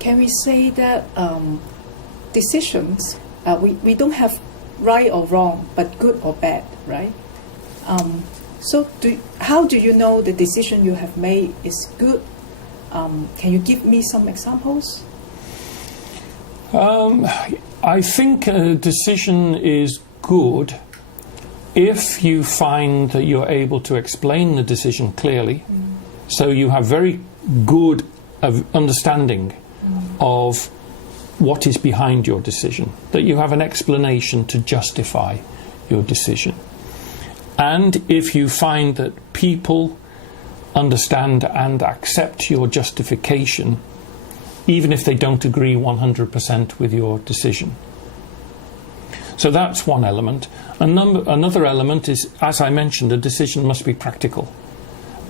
can we say that decisions, we don't have right or wrong, but good or bad, right? So how do you know the decision you have made is good? Can you give me some examples? I think a decision is good if you find that you're able to explain the decision clearly, so you have very good understanding of what is behind your decision, that you have an explanation to justify your decision. And if you find that people understand and accept your justification, even if they don't agree 100% with your decision. So that's one element. Another element is, as I mentioned, a decision must be practical.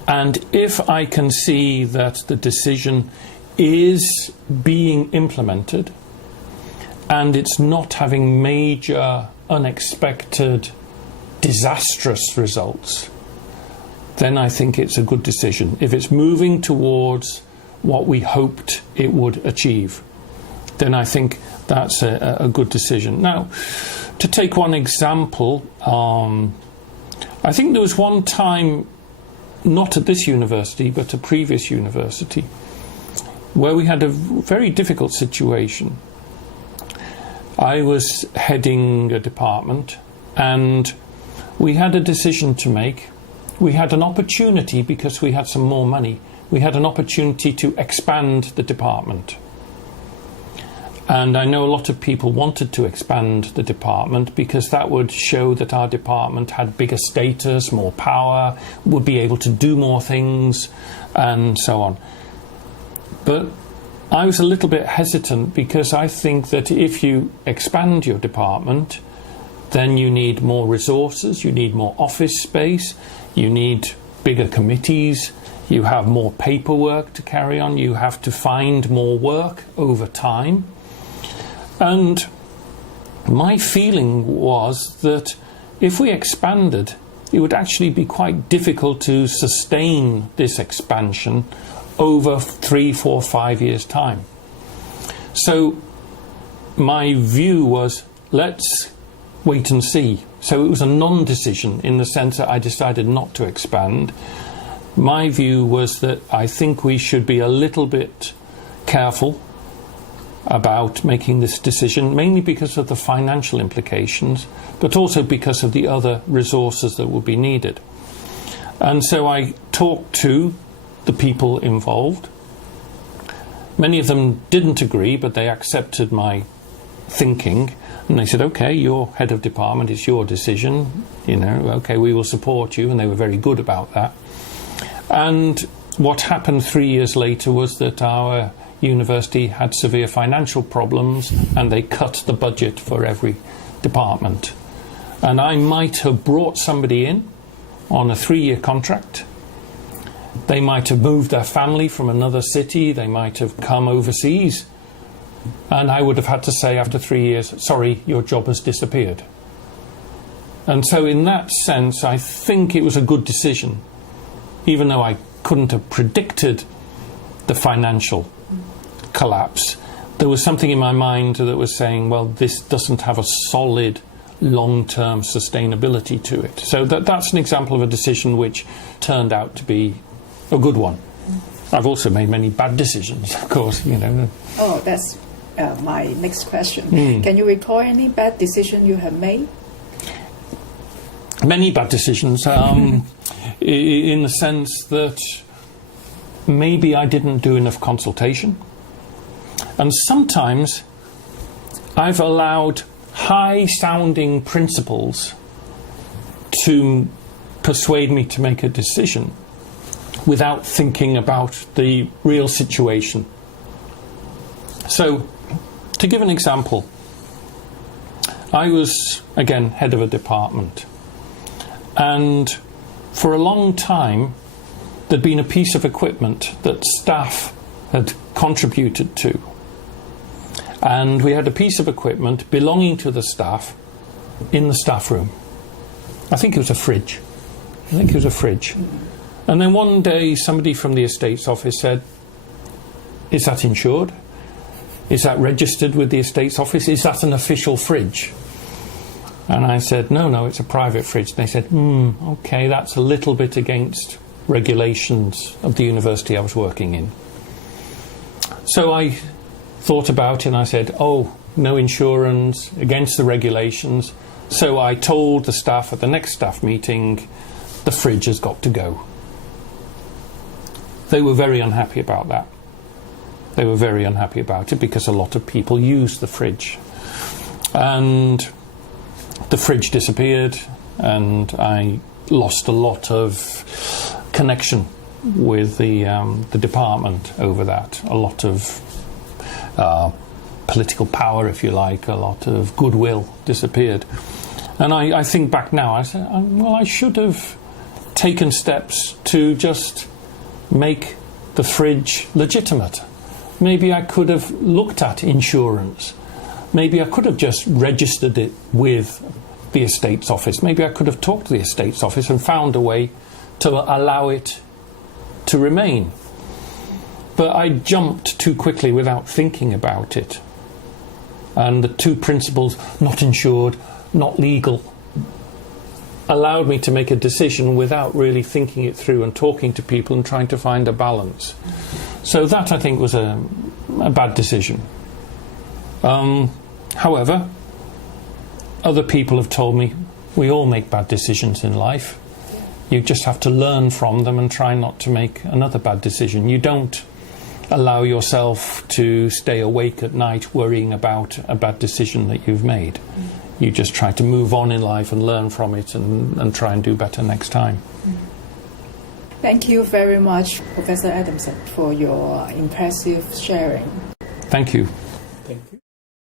And if I can see that the decision is being implemented and it's not having major, unexpected, disastrous results, then I think it's a good decision. If it's moving towards what we hoped it would achieve, then I think that's a good decision. Now, to take one example, I think there was one time, not at this university, but a previous university, where we had a very difficult situation. I was heading a department, and we had a decision to make. We had an opportunity, because we had some more money, we had an opportunity to expand the department. And I know a lot of people wanted to expand the department because that would show that our department had bigger status, more power, would be able to do more things, and so on. But I was a little bit hesitant, because I think that if you expand your department, then you need more resources, you need more office space, you need bigger committees, you have more paperwork to carry on, you have to find more work over time. And my feeling was that if we expanded, it would actually be quite difficult to sustain this expansion over 3, 4, 5 years' time. So my view was, let's wait and see. So it was a non-decision in the sense that I decided not to expand. My view was that I think we should be a little bit careful about making this decision, mainly because of the financial implications, but also because of the other resources that would be needed. And so I talked to the people involved. Many of them didn't agree, but they accepted my thinking, and they said, okay, you're head of department, it's your decision, okay, we will support you, and they were very good about that. And what happened 3 years later was that our university had severe financial problems, and they cut the budget for every department. And I might have brought somebody in on a 3-year contract. They might have moved their family from another city, they might have come overseas, and I would have had to say after 3 years, sorry, your job has disappeared. And so in that sense, I think it was a good decision, even though I couldn't have predicted the financial collapse. There was something in my mind that was saying, well, this doesn't have a solid long-term sustainability to it. So that's an example of a decision which turned out to be a good one. I've also made many bad decisions, of course, Oh, that's my next question. Can you recall any bad decision you have made? Many bad decisions, in the sense that maybe I didn't do enough consultation. And sometimes I've allowed high-sounding principles to persuade me to make a decision without thinking about the real situation. So, to give an example, I was, again, head of a department. And for a long time, there'd been a piece of equipment that staff had contributed to. And we had a piece of equipment belonging to the staff in the staff room. I think it was a fridge. And then one day somebody from the estates office said, is that insured? is that registered with the estate's office? Is that an official fridge? And I said, no, it's a private fridge. And they said, okay, that's a little bit against regulations of the university I was working in. So I thought about it and I said, no insurance, against the regulations. So I told the staff at the next staff meeting, the fridge has got to go. They were very unhappy about that. They were very unhappy about it because a lot of people use the fridge. And the fridge disappeared and I lost a lot of connection with the department over that. A lot of political power, if you like, a lot of goodwill disappeared. And I think back now, I said, well, I should have taken steps to just make the fridge legitimate. Maybe I could have looked at insurance. Maybe I could have just registered it with the estate's office. Maybe I could have talked to the estate's office and found a way to allow it to remain. But I jumped too quickly without thinking about it. And the two principles, not insured, not legal, allowed me to make a decision without really thinking it through and talking to people and trying to find a balance. So that, I think, was a bad decision. However, other people have told me we all make bad decisions in life. You just have to learn from them and try not to make another bad decision. You don't allow yourself to stay awake at night worrying about a bad decision that you've made. You just try to move on in life and learn from it and try and do better next time. Thank you very much, Professor Adamson, for your impressive sharing. Thank you.